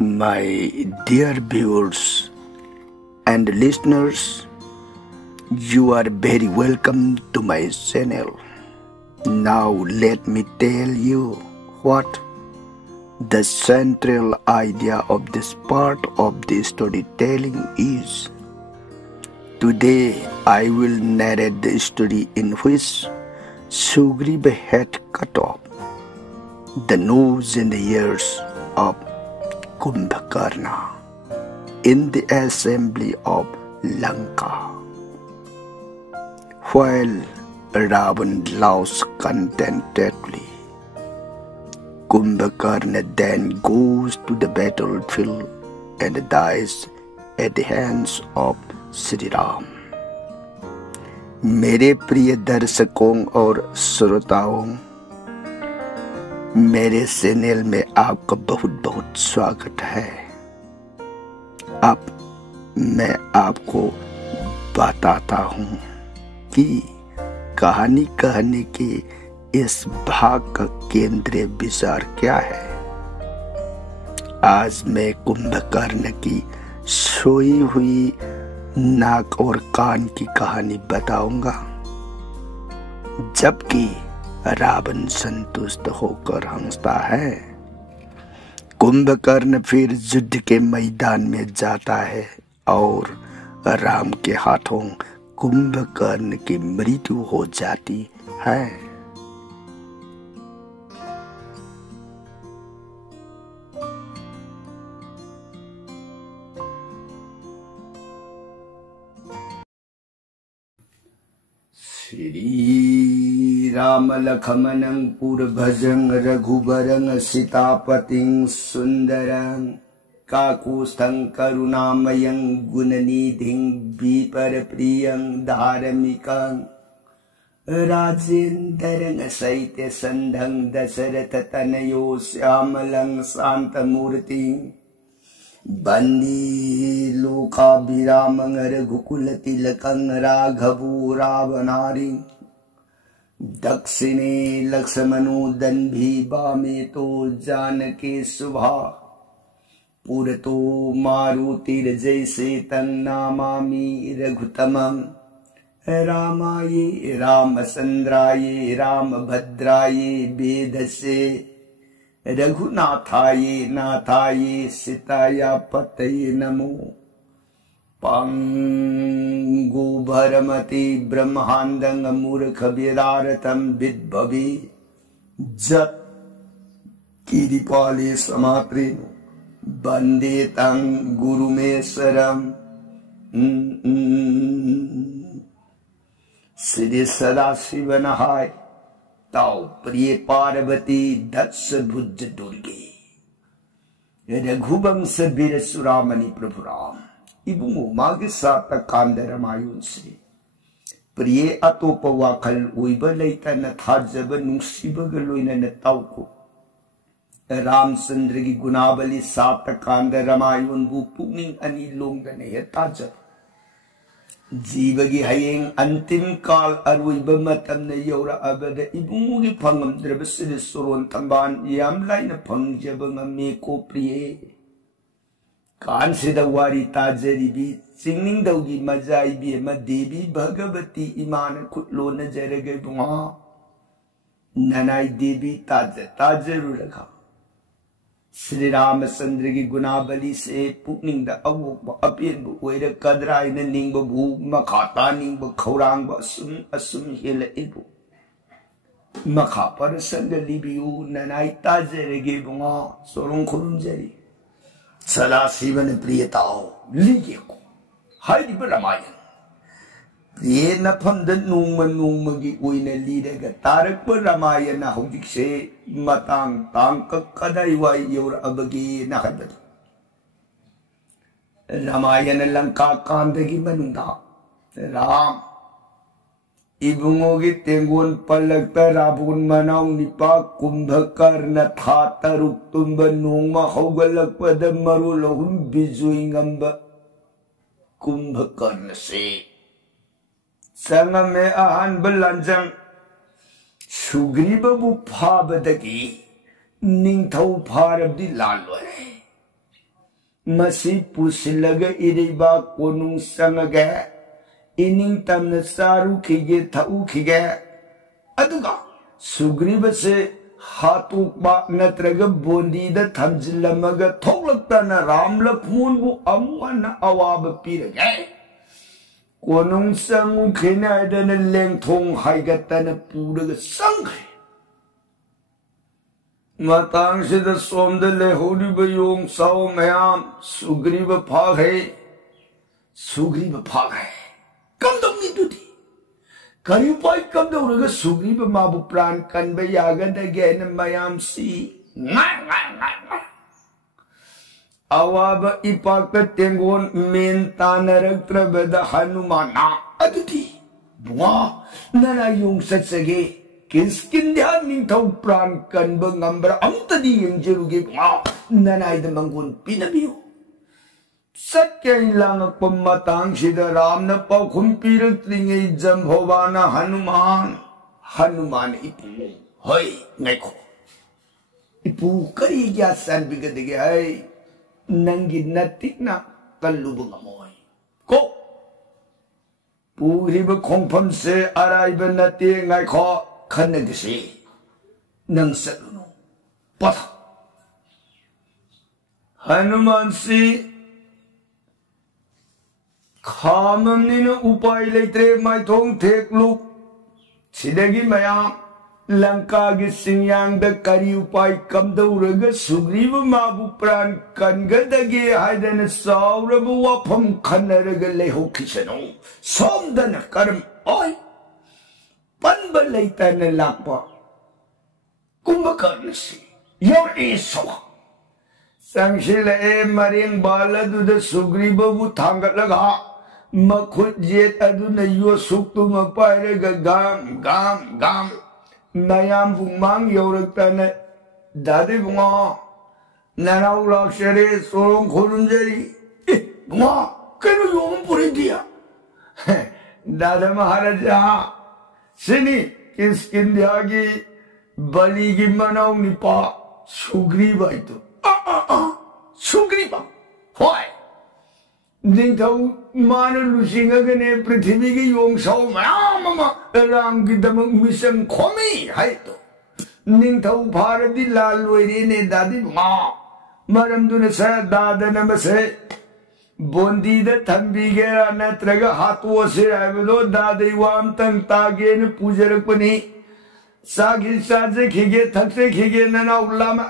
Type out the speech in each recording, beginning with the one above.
My dear viewers and listeners, you are very welcome to my channel. Now let me tell you what the central idea of this part of the storytelling is. Today I will narrate the story in which Sugriva had cut off the nose and the ears of Kumbhakarna in the assembly of Lanka. While Ravan laughs contentedly, Kumbhakarna then goes to the battlefield and dies at the hands of Sri Ram. मेरे प्रिय दर्शकों और श्रोताओं, मेरे channel में आपका बहुत बहुत स्वागत है। अब मैं आपको बताता हूँ कि कहानी कहने के इस भाग का केंद्रीय विचार क्या है। आज मैं कुंभकर्ण की सोई हुई नाक और कान की कहानी बताऊंगा, जबकि रावण संतुष्ट होकर हंसता है। कुंभकर्ण फिर युद्ध के मैदान में जाता है और राम के हाथों कुंभकर्ण की मृत्यु हो जाती है। श्री राम लक्ष्मणं पुरभजं रघुबरं सीतापतिं सुंदरं काकुस्थं करुणामयं गुणनिधिं विपरप्रियं धार्मिकं राजेन्द्रं शैत्यसन्धं दशरथतनयो श्यामलं शान्तमूर्तिं वन्दे लोकाभिरामं रघुकुलतिलकं राघवो रावणारिं दक्षिणे लक्ष्मणो दन्भी वामे तो जानकी शुभा पुरतो मारुतिर्जैसे तन्नामामि रघुतमं रामाय रामचन्द्राय रामभद्राय वेदसे रघुनाथाय नाथाय सीताय पतये नमो। पंगु भरमति ब्रह्मांडं मूर्ख वेदार्थं विद्भवे जत् कीरिपाले समात्रेण वन्दे तं गुरुमेश्वरम्। श्री सदाशिवनहाय ताऊ प्रिय पार्वती दक्ष भुज दुर्गे रघुवंश वीर सुरामणि प्रभु राम इबुंगो मागे सात कांद रमायुन से प्रिय अतोप वाखल ओइब लैतन थाजब नुंसिबग लोइनन ताउको रामचंद्र की गुणावली सात कांद रमायुन बु पुनिंग अनि लोंगन हे ताजब जीव की हयें अंतिम काल अरुइब मतम यौरअबद इबुंगुगी फंगमद्रब सिरि सुरोन तंबान याम लाइन फंगजब ngame को प्रिय कांसिद वारी ताजरिबी चिंगनिंग दौगी मजाइबी म देवी भगवती इमान खुटलो नजरगे बुआ ननाई देवी ताजरु रखा। श्री रामचंद्र की गुणावली से पुनिंग अवोक अपेन ओइर कदराइन निंग भू मखाता निंग खौरांग असुम असुम हेल एबु मखा पर संग लिबियु ननाई ताजरगे बुआ सोरों खुरुंजरी सदा शिवन प्रियताओ लिगे को हाइदि रामायण प्रिय नफमद नोंमगी ओइना लीरगा तारक रामायण हौजिकसे मतांग तांक कदाई वाई यौरअबगे नहबद रामायण लंका कांदगी मनुंदा राम इबुंगोगी तेंगोन पलक राबुन मनाउ निपा कुंभकर्ण था तरुक तुम्ब नोंमा हौगलकपद मरु लहुम बिजुइंगंब कुंभकर्ण से संग में अहन बलंजंग सुग्रीवबु फाबदगी निंथौ फारबदि लालोय मसी पुसिलगा इरेबा कोनुंग संगगे इनिंग तमने सारू खिगे थाऊ खिगे अदुगा सुग्रीव से हाथों बा नत्रग बोंदी द थमजिलमग थोलक्तना राम लक्ष्मण बु अमुअन अवाब पीरगे कोनुंग संगु खिनायदन लेंथोंग हाइगतन पूरग संगे मतंग से द सोमद लेहोरिब योंग साओ मयाम सुग्रीव फागे कम दमनी दुदी करी पाई कम दौरग सुग्रीव माबु प्राण कनबे यागदगे न मयाम सी अवाब इपाक तेंगोन मेन तानरक्त्रबद हनुमाना अदुदी बुआ नना योंग सत्सगे किसकिंद्या निंथौ प्राण कनब ngambra amtadi yengjeruge बुआ ननाइद मंगोन पिनबियो सत्य इलांग पम्मतांग सिद राम न पौखुम पीरत्रिंगे जम्भोवाना हनुमान इपू होय ngaiको इपू करी क्या सन बिगदगे है नंगी नतिकना कल्लुब ngमोय को पूरिब खोंफम से अराइब नते ngaiको खनगसे नंग सलुनो पथा हनुमान सी खामनिन उपाय लेत्रे माइथोंग थेकलुक सिदगी मयाम लंका गे सिंयांग द करी उपाय कमदौरग सुग्रीव माबु प्राण कनगदगे हायदन सावरब वाफम खनरग लेहोखिसनो सोमदन कर्म ओय पनब लेतन लापा कुंभकर्ण से योर ए सवा संशिल ए मरिंग बालदुद सुग्रीवबु थांगलगा मखुद जेत अदुन यो सुक्तुम पायरग गाम नयाम बुमांग योरक्तन दादे बुंगा ननाउ लाक्षरे सोरों खोलुंजरी बुंगा कनो योम पुरी दिया दादा महाराजा सिनी किसकिंद्यागी बली की मनाउ निपा सुग्रीव आइतो सुग्रीव होय निंथौ मान लुसिंगने पृथ्वी की योंगसाउ मयाम राम की दमक मिशन खोमी है तो निंथौ भारती लाल लोइरे ने दादी मा मरमदुन स दादन बसे बोंदी द थंबी गेरा नत्रग हाथो से आबदो दादी वाम तंग तागे न पूजरपनी सागी साजे खिगे थकसे खिगे नना उल्लाम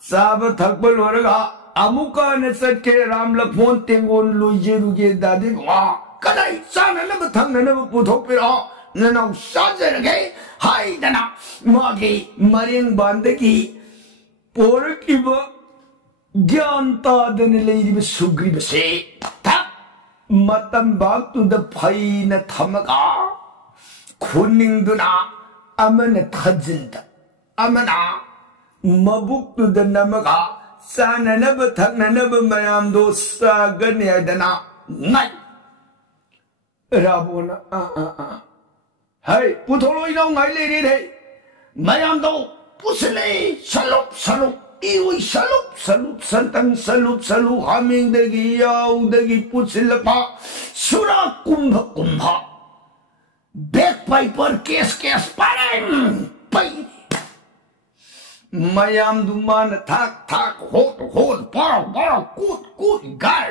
साब थकबल वरगा अमुका न सके राम लक्ष्मण तेंगोन लुजेरुगे दादी वा कदाई सानन बथंग न पुथोपिरा नना साजरगे हाय दना मागे मरियंग बांदगी पोरकिब ज्ञान तादन लेरिब सुग्रीव से थक मतम बागतु the fan थमगा खुनिंगदुना Aman थजिंद Amna मबुक्तु the नमगा साननब थकननब मयाम दो सागन यादना नाइ रावण हाय पुथोलो इनाउ ngai ले रे मयाम दो पुसले सलुप इवई सलुप संतंग सलुप हामिंग दगी याउ दगी पुसलपा सुरा कुंभ बैक पाइपर केस पारे पई मयाम दुमान थाक होत पारो कूद गार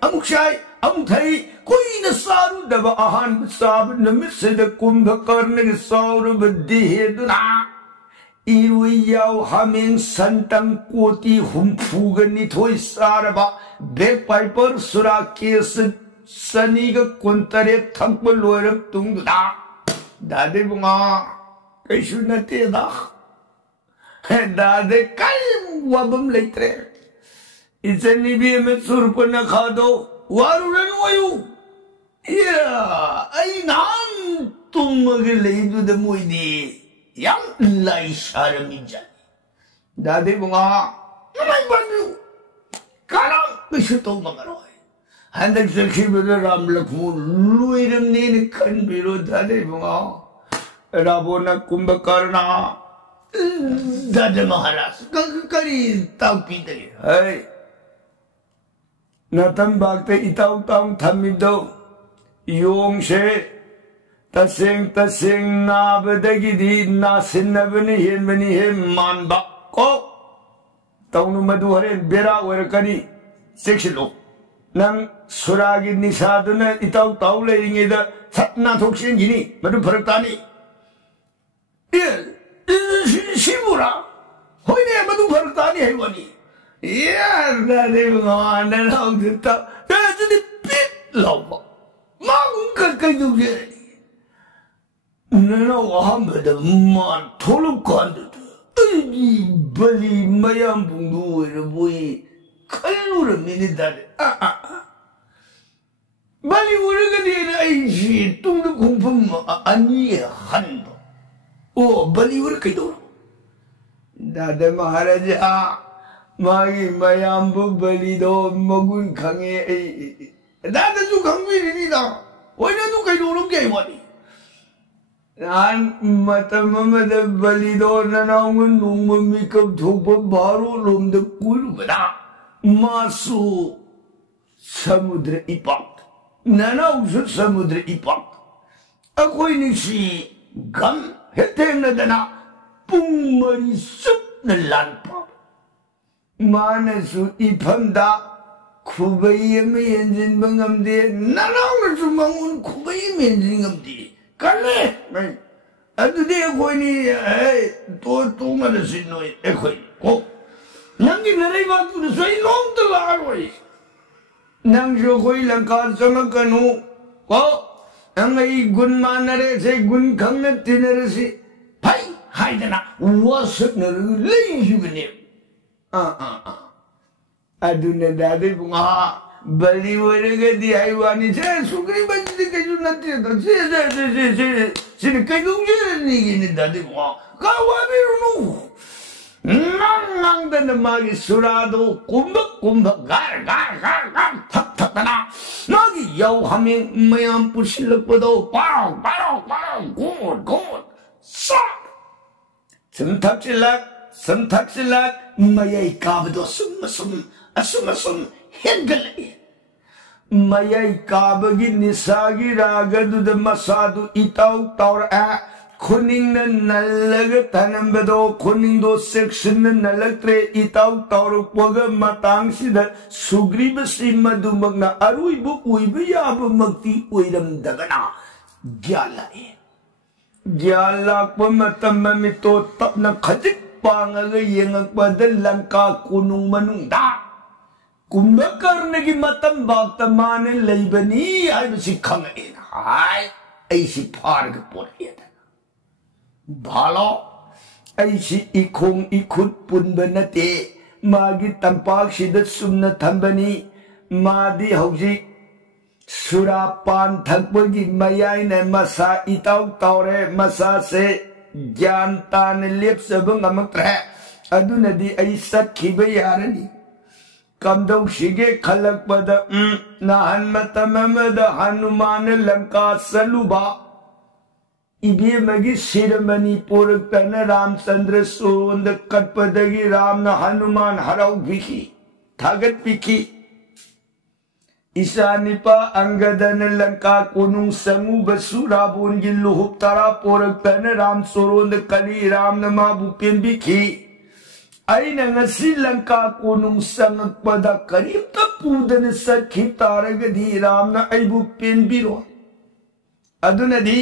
अमुक्षाई कोई न सारू दब आहान साब नमित से द कुंभकर्ण के सारू दिहे दुना इरुयाव हमें संतंग कोटी हुमफुगनी थोई सारबा बैक पाइपर सुरा केस सनीग कुंतरे थंप लोरब तुंगदा दादे बुंगा कैसु नते दा दादे कल वबम लेत्रे इतनी भी में सुरप न खा दो वारुरन वयु या आई नाम तुम मगे ले दु द मोइदी यम लाई शर्मी जानी दादे बुंगा नमाई बंदु काला कैसु तो मगरो हंदक सखी बदर राम लक्ष्मण लुइरम ने खन बिरो दादे बुंगा रावण कुंभकर्ण दादा महाराज करी ताउपी दे है नतम बागते इताउ ताउ थमिदो योंग से तसेंग नाबदगिदी नासिनबनी हेनबनी हे मानबा को तौनु मधु हरेन बेरा ओरकनी सेक्सिलो नंग सुरागी निसादुना इताउ ताउ लेइंगेदा सतना थोक्सिंगिनी मधु फरकतानी ये शिमुरा होइने मधु फरकतानी हेवनी यार दादे माना नाउ दिता दादे पिट लावा मांग कइदुगे नना वहामबद मान थोलुकांदु अई बलि मयाम बुंदु ओरबोई खलुर मिनिदादे बलि ओरगदि आइसि तुंदु खुंफम अनि हंदो ओ बलि ओर कइदो दादा महाराज मागी मयाम बु बलि दो मगुन खंगे दादा जु खंबिरिनिदा ओइना दु कइदो लोगे वानी नान मतममद बलि दो ननांग नुंग मिकब थोप बारो लोमद कुलबदा मासु समुद्र इपाक ननाउसु समुद्र इपाक अखोई निसी गम हेतेंगदना पुंगमरी सुप न लानपा मानसु इफमदा खुबई में यंजिन बंगमदे ननाउसु मंगुन खुबई में यंजिन गमदे कले नहीं अदुदे कोई नहीं है तो मत सिनो है कोई को नंगी नरे बात तो सही लोग तो लाग वही नंग जो कोई लंका संग कनु को नंगी गुण मानरे से गुण खंग तिनरे से भाई हाय जना वसक नरे ले युगने अदुने दादे बुंगा बलि ओरगदि हाइवानी से सुग्री बंदी कजु नते तो से कजु नि दादे बुंगा कावा बिरुनु नंग दन मागी सुरादो कुंभ गार थक तना नागी यौ हमें मयाम पुसिलपदो पाव गोड सा समथक्सिलक मयै काबदो असुम हेगले मयै काबगी निसागी रागदुद मसादु इताउ तौर खुनिंग नल्लग तनंबदो खुनिंग दो सेक्शन नलक्त्रे इताउ तौर पग मतंग सिद सुग्रीब सिमदुमगना अरुइबु उइबु याब मक्ति ओइरम दगना ग्यालाक मतम मितो तपना खजिक पांगग येंगकपद लंका कुनुंग मनुंगदा कुंभकर्ण की मतम बाक्तमान लेबनी आइबसी खंगेन हाय ऐसी फारग पोरेद भालो ऐसी इखोंग इखुद पुनब नते मागी तंपाक सिद सुमन थंबनी मादी हौजी सुरापान थकपगी मयाई ने मसा इताउ तौरे मसा से ज्ञान तान लेप्सब ngमक्त्रे अदुनदी ऐ सखिब यारनी कमदौ शिगे खलक पद नहन मतममद हनुमान लंका सलुबा इबे मगी सिरमणि पोरकन रामचंद्र सोंद कटपदगी राम न हनुमान हराउ भिखी थागत पिखी ईशानिपा अंगदन लंका कोनुंग संगु बसु राबोन गी लुहुप तारा पोरकन राम सोरोंद कली राम न माबु पेन भिखी आइना ngasi लंका कोनुंग संगपदा करीब पूदन सखी तारगदी रामना आइबु पेनबिरो अदुनदी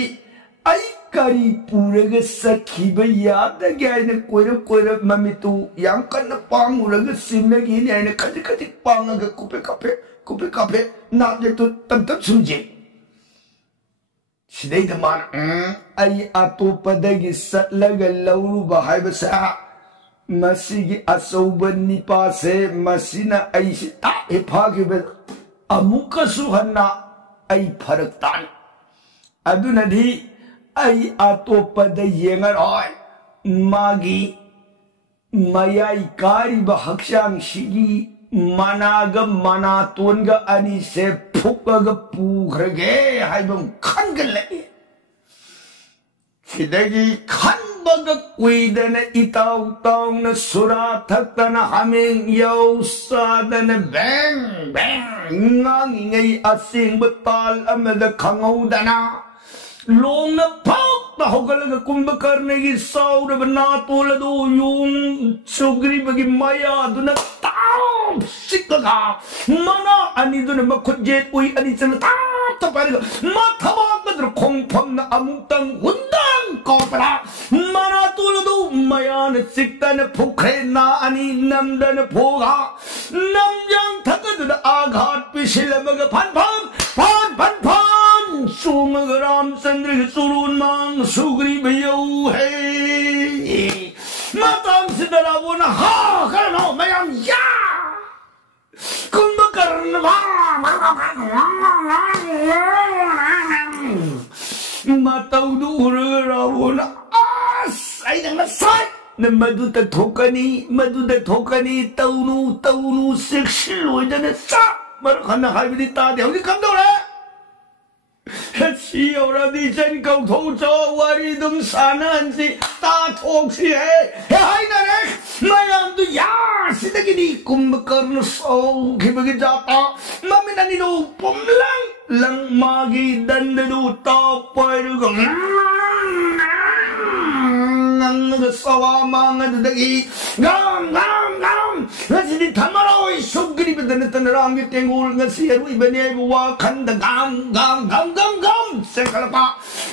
आई करी पूरग सखी बयाद गैन कोइर ममितु याम कन्न पांगुरग सिमनगी ने आइना खति पांगग कुपे काफे नाजे तो तम सुजे सिदै दमान आई अतोपदगी सटलग लौरु बहाइबसा मसीगी असौब निपासे मसीना ऐसी ताहे फागिबे अमुकसु हन्ना ऐ फरकतान अदुनदी ऐ अतोपद येंगरॉय मागी मयाई कारिब हक्षांग शिगी मनाग मनातोनग अनि से फुकग पुखरगे हाइबम खनगले सिदगी खनबग कुइदन इताउ ताउन सुरा थक्तन हमें यौसादन बैंग बैंग ngangingai asing betal amada khangudana longna phok ta hogalaga kumbhakarna gi saura bana toladu yung sugri bagi maya duna taw sikkaga mana ani duna makhujjet ui ani chana ta pariga mathawa kadru khongphamna amutang hundang kopra mana toladu maya na siktana phukrena ani namdana phoga namjang thakaduna aghat pisilamaga phan सुमग रामचंद्र सुरून मांग सुग्री भैया है माताम सिद्धरा वो ना हा करना मैम या कुंभकर्ण माताऊ दूर रावो ना आस आई ना साई न मधु तक ठोकनी तौनु सेक्शन हो जाने सा मर खाना हाई भी तादे होगी कम दो रे सी औरती चन कौथो चो वारी तुम सानसी ता ठोक्सी है हाय ना रे मैम तू यार सिद्धगिरी कुंभकर्ण सौ खिबगी जाता मम्मी ननी दो पुमलंग लंग मागी दंड दो ताप पर नंग सवा मांगद दगी गम नसिदी थमरोई सुग्री बदन तन राम के तेंगुल ngasi arui bane wa khand gam se kalpa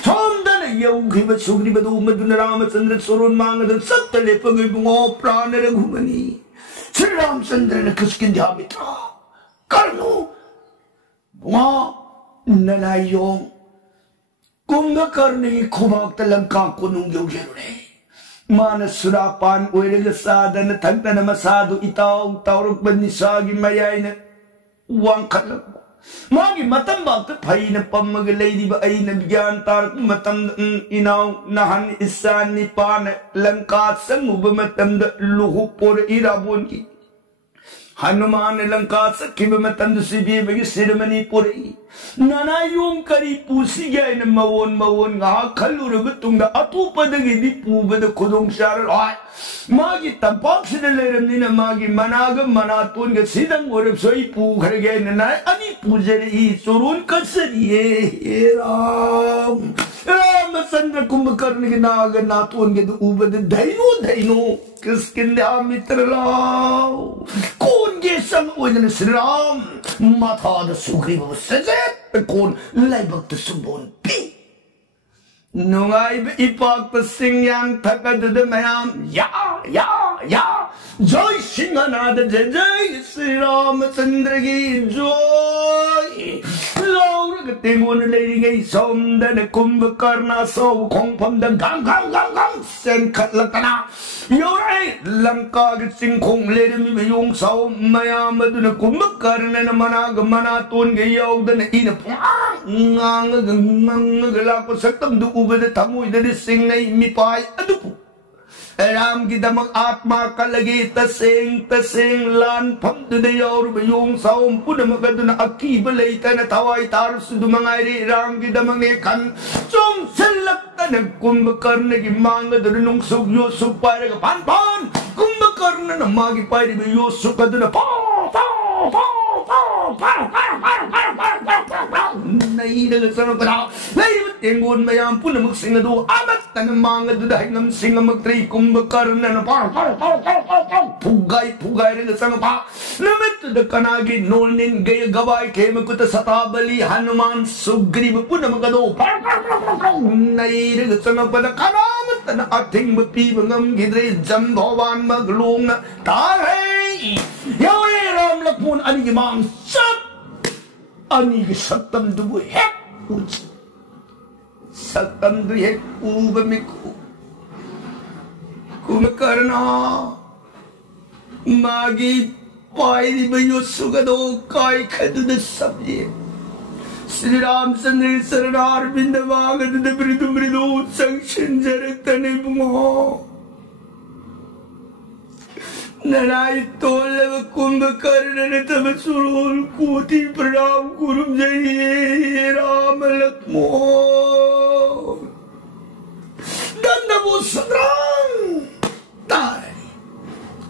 somdan yau khiba sugri badu madun ramachandra surun mangad sattale pagi bungo pran raghumani Sri Ramchandra ne kiskin dhamitra karnu bunga nanayong kumbhakarni khubak talanka kunung yaujerune Manasurapan oirega sadana thantana masadu itaw tauruk banisagi mayayna wangkhalag magi matam bakta phaina pammaga leidiba aina gyan tarak matam inaw nahan isan nipan lanka sanguba matamda luhupur irabonki Hanuman lanka sakhiba matamda sibibagi sirmani puri Nanayong kari pusigay na mawon nga kalurabot tungda atupadagi di pubada kudong syaral ay magi tampak sinalaram nina magi managam manatun ka sidang orab so ipu karagay na na ani pujari surun kasariye Ramachandra Kumbhakarna ginaga natun ka ubada daino kiskindi amitralaw kun gesang oy na Sri Ram mathada sugriva sajet kon laibak ta subon pi nungai ipak ta singyang thakad de mayam ya joy singanada jay Sri Ramachandra ki joy laura ka tingon leiringai somdana Kumbhakarna so khongpham da gam sen khatlakana yorai lanka ki singkhong lerimi beyong saw mayam aduna Kumbhakarna na managa manatun ge yawdana ina ngang la ko saktam du ubada thamoy da singnai mipai adupu Ram ki damak atma kalagi tasing lan pham du de yor beyong saw punamagaduna aki balay na tawai tar sudu mangairi ram ki damak ne kan chong selak tan Kumbhakarna ki manga dunung sugyo supare ka pan Kumbhakarna na magi pari beyo sukaduna Naida sana kada Laibut tengun mayam punamag singadu amat tanamanga dudahay ngam singamag tri Kumbhakarna na Pugay rin sana pa Namit da kanagi nolnin gaya gawai kemakuta satabali Hanuman Sugriva punamagado Naida sana pada kanamat na ating mapibangam gidre Jambawan maglung na taray Yawai Ram Lakmun anigimang sat Ani satam dubu hek satam du hek ubamiku Kumbhakarna magi pairi bayo sugado kai khadu da sabye Sri Ramchandra saranar bindavagad da bridu sankshin jaraktane bungo Nanay tolava Kumbhakarna na tabasurul kuti pranam kurum jayi Ram Lakshman Dandabu Sadrang Tari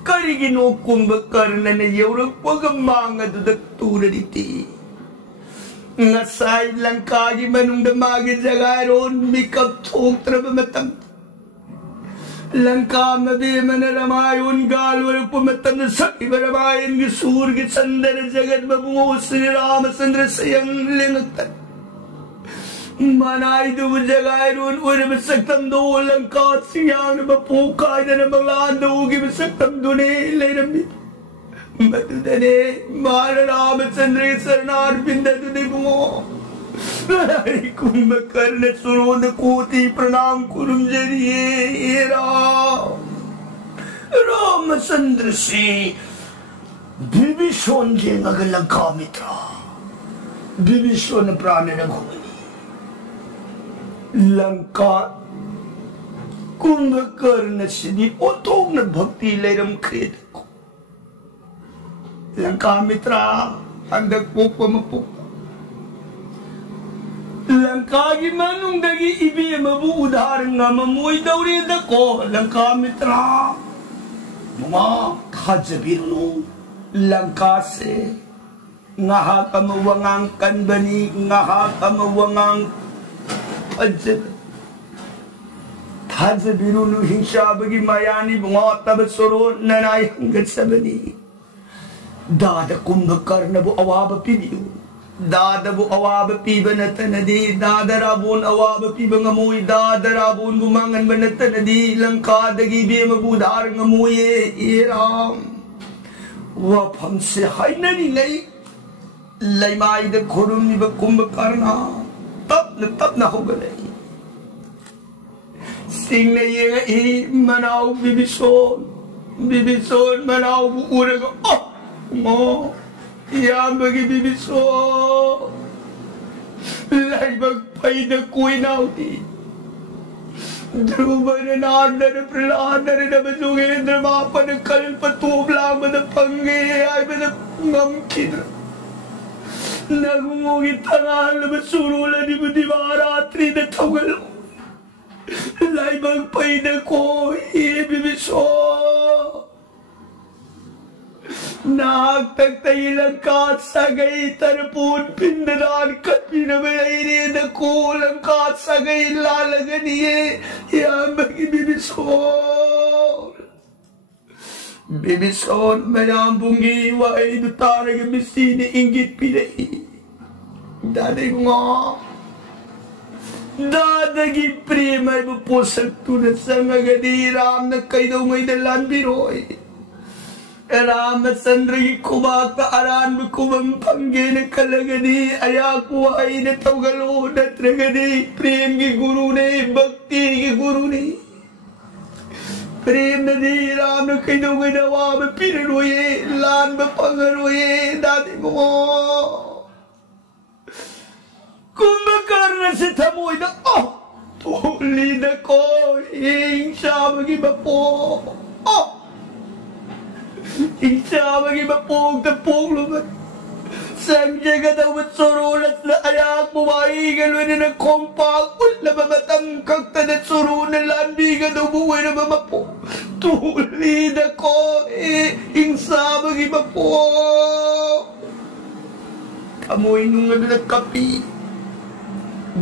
Karigino Kumbakaran and Europe Wagamanga to the Turity Nasai Lankagi Manum the Magi Jagaron Mikap Tok Trabamatam Lanka Mabimanamayon Galwar Pumatan Sakibaramayan Gisur Gitsandar Jagat Babu Sri Ramasandra Sayang Lingatan Manay do Jagairun would have second do Lanka Siang Bapuka and Malando give a second dune later me. But today, Mara Ramasandra Sarnar Pinda to the Mo. Kumbakar Suru the Koti Pranam Kurumjari era Ramasandra si Bibishon Jenagalanka Mitra Bibishon Pranana Lanka Kumbakar Nasidi Otong Bhakti Ledam Kred Lanka Mitra and the Popamapu Lanka Gimanung Dagi Ibi Mabu Udharanga Mamui Dauri the Ko Lanka Mitra Mama Kajabiru Lanka se Naha Kamawangang Kanbani Naha Kamawangang Tajabiru Hinshabagi Mayani Matabasoro Nanai Hangatsabani Dada Kumbakar Nabu Awaba Pibu Dada Bu Awaba Pibanatanadi Dada Rabun Awaba Pibangamui Dada Rabun Bumangan Banatanadi Lanka Dagi Bimabudar Ngamuye Iram Wapam se Hainani Lay Laymai the Kurumi Kumbakarna Tap na Hogale Sing na ye Manau Bibison Manau Urago Oh Mo Yambagi Bibiso Laibag Pay the Queen out Druban and Arder Pralada and the Bazugi and the Mapa the Kalpatu Blam and the Pangi I with the Mumkid Nagugi Tangal Basurula Divara 3 the Toggle Laibag Pay the Koi Bibiso Nagtagtay Lanka Sagay Tarapun Pindaran Kapinabayri the Cool and Kat Sagay Lalaganiye Yambagi Bibison Madame Bungi Wai the Tarag Missini Ingit Pide Daddy Mo Dadagi Prima Pusak to the Samagadi Ram the Kaido May the Lambiroi Ramasandra Kubaka Aran Kubam Pangene Kalagadi Ayaku Aina Togalo the Tragadi Prem Gurune Bhakti Gurune Prem Nadi Ram the Kaido Wab Piruye Land Pangaroye Dadi Mo Kumbakar Sitamoy the Oh Tuli the Ko Ing Shabagi Bapo Oh Inshabagi Bapog the Pogluman Sang Jagada with Sorolat the Ayak Maigan within a compact with Labamatam Kakta the Sorun and Landiga the Buena Mapo to lead the ko Inshabagi Bapo Kamuin under the Kapi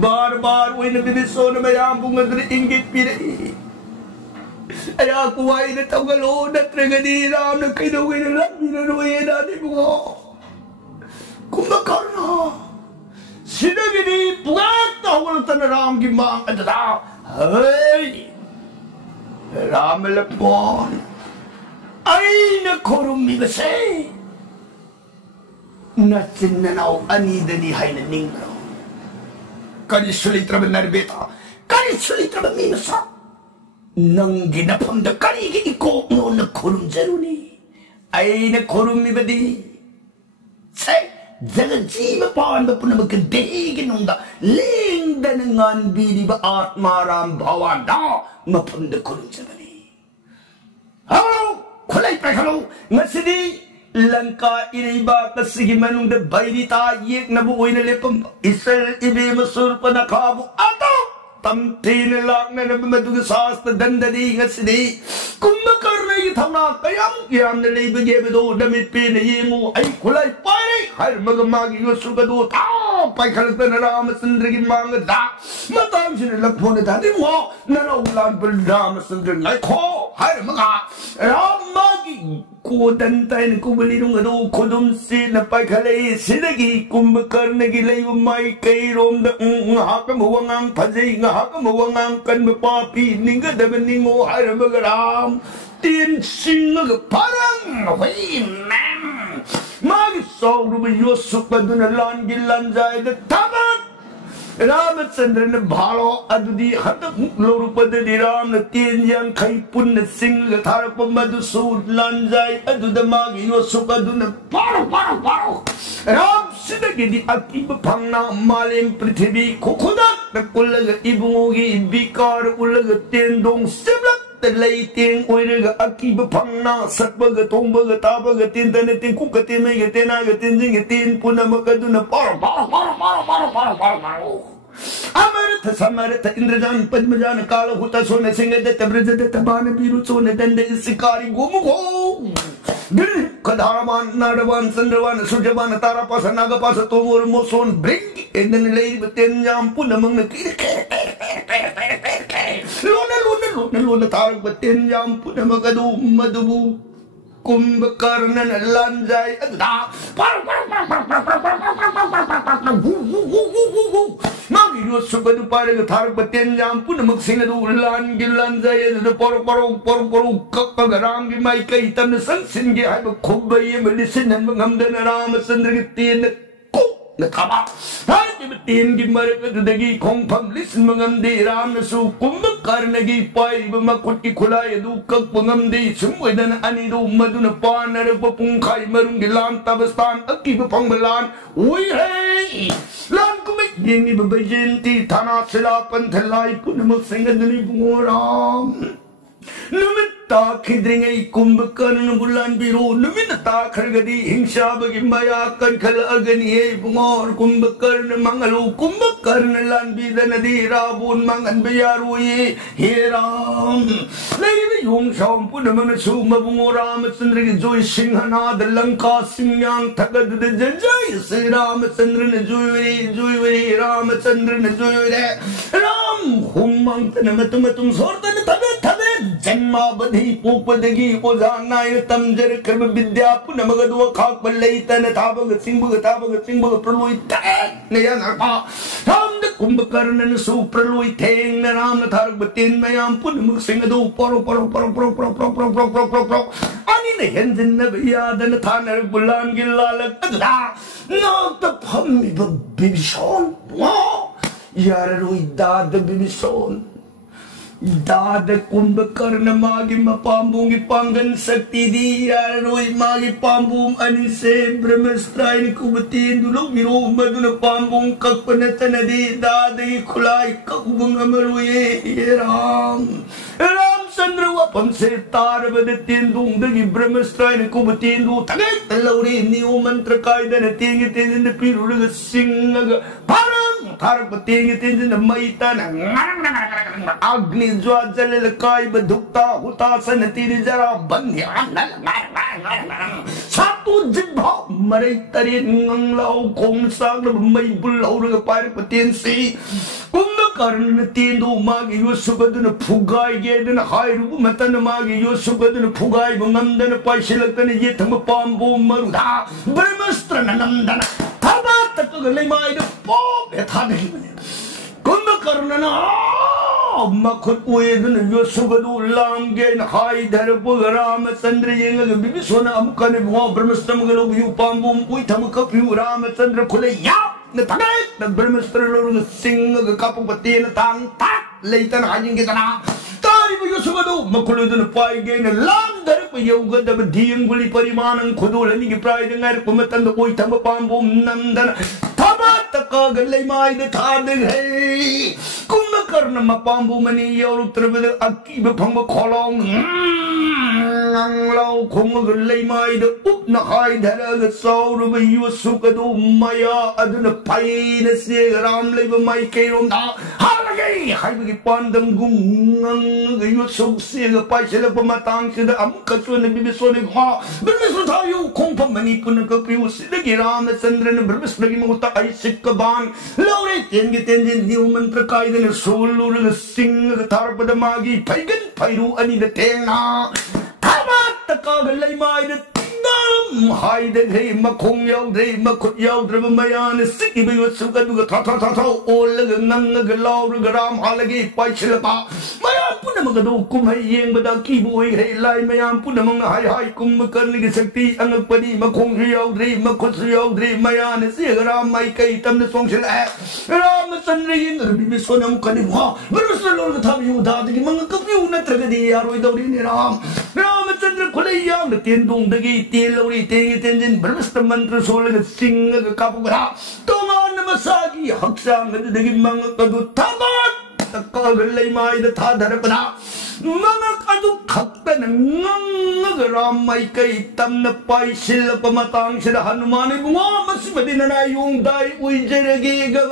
Bar when the Minnesota Mayambung under the Ingit Pire Ayaku ay na Togalo na Tragadi Ram na Kaidawin na lang Minanuye natin mo Kumbakar na Sinagini Pugat na Huwag na Ram Gimang at na Ay Ram Alapon Ay nakurumi ba say Natin na nao Anida ni Hayna Ningro Kanisulit raman narbeta Kanisulit raman minasa Nang ginapam da karigi iko no na kurum jaruni ay na kurum mi badi say jaga jiva pawan ba puna magkadegi nung da ling da nangan bidi ba atmaram bhawan da mapam da kurum jaruni hello kulay pa hello ngasidi Lanka iniba kasi manung da bayrita yek na buoy na lepam isel ibe masur pa na kabo ato तमथीन लाकने मधुग शास्त्र दंददी ngasiदी कुंभकर्ण की थमना कयाम ने लेबगे बदो दमित पे ने येमु आई खुलाई पारे हर मगमागी योसु बदो ता पाइखलतन रामचंद्र की मांग दा मताम सिने लखोने दादी वो नना उलान पर रामचंद्र लाखो हर मगा रामागी को दंतन कुबलिरुंगदो खुदुम से न पाइखले सिदगी कुंभकर्ण की लेब माई कई रोम द हाकम हुवंगांग फजई हाकम हुवंगांग कन पापी निंगदब निंगो हर मगराम तीन सिंग परंग वही मैम मागी सौरभ योसुक बदुन लान गिलन जाए द तबन रामचंद्र ने भालो अदुदी हतक लोरुपदि राम ने तीन yang खई पुण्य सिंह थारप मधुसूद लान जाए अदुद मागी योसुक अदुन पारो राम सिदगी अकीब फंगना मालेम पृथ्वी खुखुदक कुलग इबुगी बिकार उलग तेंदोंग सिबलक लई तेंग ओइरग अकीब फंगना सतबग तोंबग ताबग तीन तने तीन कुकते में गते ना गते जिंग तीन पुनम कदुन पारो अमरथ समरथ इंद्रजान पद्मजान काल हुता सोने सिंह दत्त ब्रज दत्त बाण बीरु सोने दंड शिकारी गोमुखो दिल कदारवान नाडवान चंद्रवान सूर्यवान तारापास नागपास तोमोर मोसोन ब्रिंग एंदन लेई तेंजाम पुनमंग लोन तारक बतेंजाम पुनमगदु मधुबु कुंभकर्ण लन जाए अदा मागी योसुकदु पारग थारक बतेंजाम पुनमग सिंगदु लन गिलन जाए द परो कगरांगी माई कई तन संसिंगे हाय खुबये मलिसिन ngамदन रामचंद्र की तीन नथाबा हाय तीन की मरक दगी खोंफम लिसन ngамदे रामसु कुंभकर्ण की पाइब मकुट की खुलाय दु कप ngамदे सुमदन अनिदु मधुन पानर पुंखाई मरुंग लान तबस्तान अकीब फंगलान ओई है लान कुमे येंगी बजंती थाना सिला पंथ लाई पुनम सिंगदनी बुराम नुमिता खिद्रिंगै कुंभकर्ण बुलान बिरो नुमिता खरगदी हिंसा बगी माया कनखल अगनी हे बुंगोर कुंभकर्ण मंगलो कुंभकर्ण लान बिदन दी रावण मंगन बियारुये हे राम लेबी यों शाम पुनमन सुम बुंगो रामचंद्र की जोय सिंहनाद लंका सिंह्यांग थगद जय श्री रामचंद्र ने जोयरे रामचंद्र ने जोयरे राम हुमंग तनमत तुम सोरतन तबे जन्मावधि पोपदगी ओजानाय तमजर कर्म विद्या पुनमगदो खाक बल्लई तन थाबग सिंह प्रलोय थे नया नरपा राम द कुंभकर्ण न सु प्रलोय थे न राम थारक बतेन मयाम पुनमग सिंहदो परो अनि ने हंजन न बियादन थानर बुलान गिलालक अदा नाक त फम्मी बिबिसोन यार रोई दाद बिबिसोन दाद कुंभकर्ण मागी मपांबुंगी पांगन शक्ति दी यार रोई मागी पांबुम अनिसे ब्रह्मस्त्रायन कुबतीन दुलो विरो मधुन पांबुंग ककपनतन दी दाद की खुलाई ककुबुंग अमरुये ये रामचंद्र वपम से तार बद तीन दुंगी ब्रह्मस्त्रायन कुबतीन दु तगे तलौरी नियो मंत्र कायदन तेंगे तेंजन पिरुग सिंग पारंग थारक तेंगे तेंजन मैतन अग्नि ज्वाजल काय बधुक्ता हुतासन तीर जरा बंध्या सातु जिभा मरे तरे नंगलाओ खोंग साग मई बुलौरग पार पतेन से कुंभकर्ण तेंदो मागी योसुबदन फुगाई गेदन हायरु मतन मागी योसुबदन फुगाई ngамदन पाइसिलकन ये थम पांबो मरुदा ब्रह्मस्त्र नंदन थाबा तक गलेमाय द पो यथा नहीं बने कुंभकर्ण ना मखुद उयदन योसुबदु लांगेन हायधर पुग रामचंद्र येंग बिबिसोन अमकन भो ब्रह्मस्त्रम गलो यु पांबुम उय थम कपिउ रामचंद्र खुले या न थगे न ब्रह्मस्त्र लोरग सिंह कपपति न तांग ता लेतन हाजिंगे तना तारी योसुबदु मखुलदन पाइगेन लांदर प यौगदब दियंगुली परिमानं खुदुलनि की प्रायदंगर कुमतन उय थम पांबुम नंदन थबा तक गलेमाय द थाद है कुंभकर्ण मपांबु मनी योरुत्रबद अकीब फंग खोलोंग lau khong lay mai the up na hai dhara ga sau ru ba yu su ka du maya aduna pai na se ram lay ba mai ke rom da ha la ge hai ba gi pan dam gung ngang ga yu su se ga pai se la pa ma tang se da am ka su na bi bi so ne ha bir mi su tha yu khong pa mani pun ka pi se da gi ram chandra ne bir bis lagi mo ta ai sik ka ban lo re ten gi ten jin new mantra kai de sol lu ga sing ga thar pa da ma gi pai gan pai ru ani da teng na ta ka ga lay mai de dam hai de he ma khong yaw de ma khut yaw dra ma ya ne sik bi wa su ka du ga tha ol ga ngang ga law ga ram ha la gi pai chil pa ma ya pu na ma ga do kum hai yeng ba da ki bu he lai ma ya pu na ma hai kum ma kan gi sakti ang pa ni ma khong yaw de ma khut yaw de ma ya ne se ga ram mai kai tam ne song chil a ram san ri yin bi bi so na mu kan ni ha ber so lo ga tha yu da gi ma ka pi u na tra ga di ya roi do ri ni ram chandra khulai yang de ten dong de gi ten lo ri ten gi ten jin brahmasta mantra so le sing ga ka pu ga to ma na ma sa gi hak sang de gi mang ka du tha ma ta ka ga lai mai de tha dhar pa na ma ka du khak ta na ngang ga ram mai kai tam na pai sil pa ma tang se da hanuman bu ma mas ma din na yung dai ui je ge ga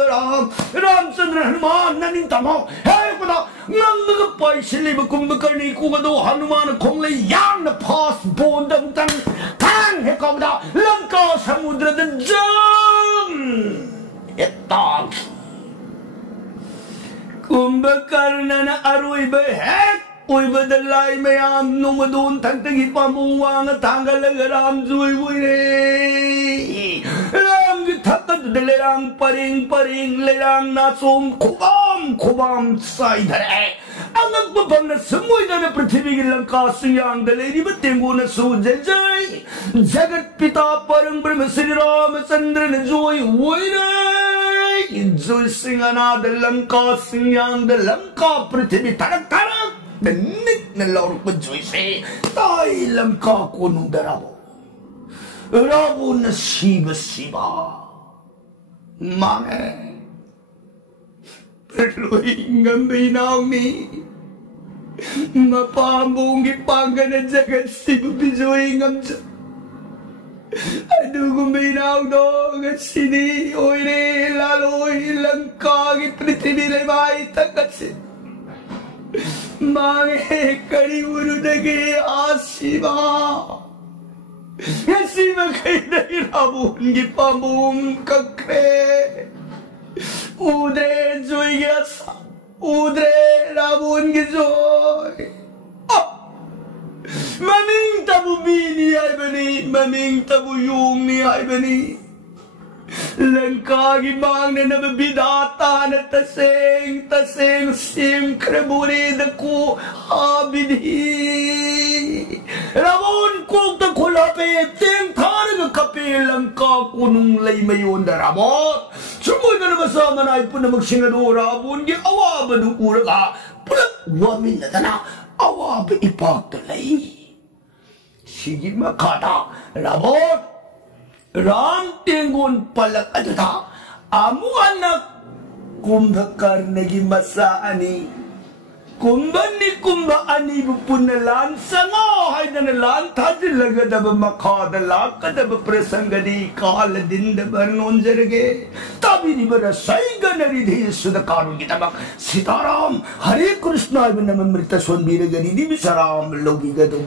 ram chandra hanuman na ning ta mo he pa da ngang ga pai sil ba kum ba ni ku ga do hanuman khong le yang na pass bon dam tang tang he ko da lanka samudra de jam eta kumbhakarna na aroi ba hek oi ba da lai mayam nu ma don thang ta gi pa bu wang thang ga la ram zui vui re ram gi thak de le rang paring le rang na som khobam sai dhare angak ba bang na samui da na prithvi gi lanka siyang de le ri ba tengu na su jai jagat pita parang brahma sri ram chandra na zui vui re zui singana de lanka siyang de lanka prithvi tarak the nick na law pa zui se tai lanka ko nung darabo rabo na siba mange pero ngambi naw ni mapambong gipangan na jagat sibu bijoy ngamja aduh gumbi naw do gat sini oi re laloy lanka gi prithvi le mai takat se mange kari uru dage asiba asiba kai dai rabun gi pambung kakre udre joy yasa udre rabun gi joy maming tabu bini ay bani maming tabu yung ni ay bani lanka gi mang na nabibidata na taseng sim kreburi da ku abidhi rabon kung ta khulape teng thar ga kape lanka kunung lay mayon da rabot sumui na nabasa manay po na magsinado rabon gi awaba du uraga pulak wamin na tana awaba ipagtalay sige makata rabot ram tengun palak adata amu anak kumbhakarna gi masa ani kumbani kumbha ani bupunalan sango haidana lan thaj lagada makhada lakada prasangadi kal dinda barnon jarge tabiri bara saiganari dhi sudakaru gitabak sitaram hare krishna namamrita sonbira gani ni bisaram logi gado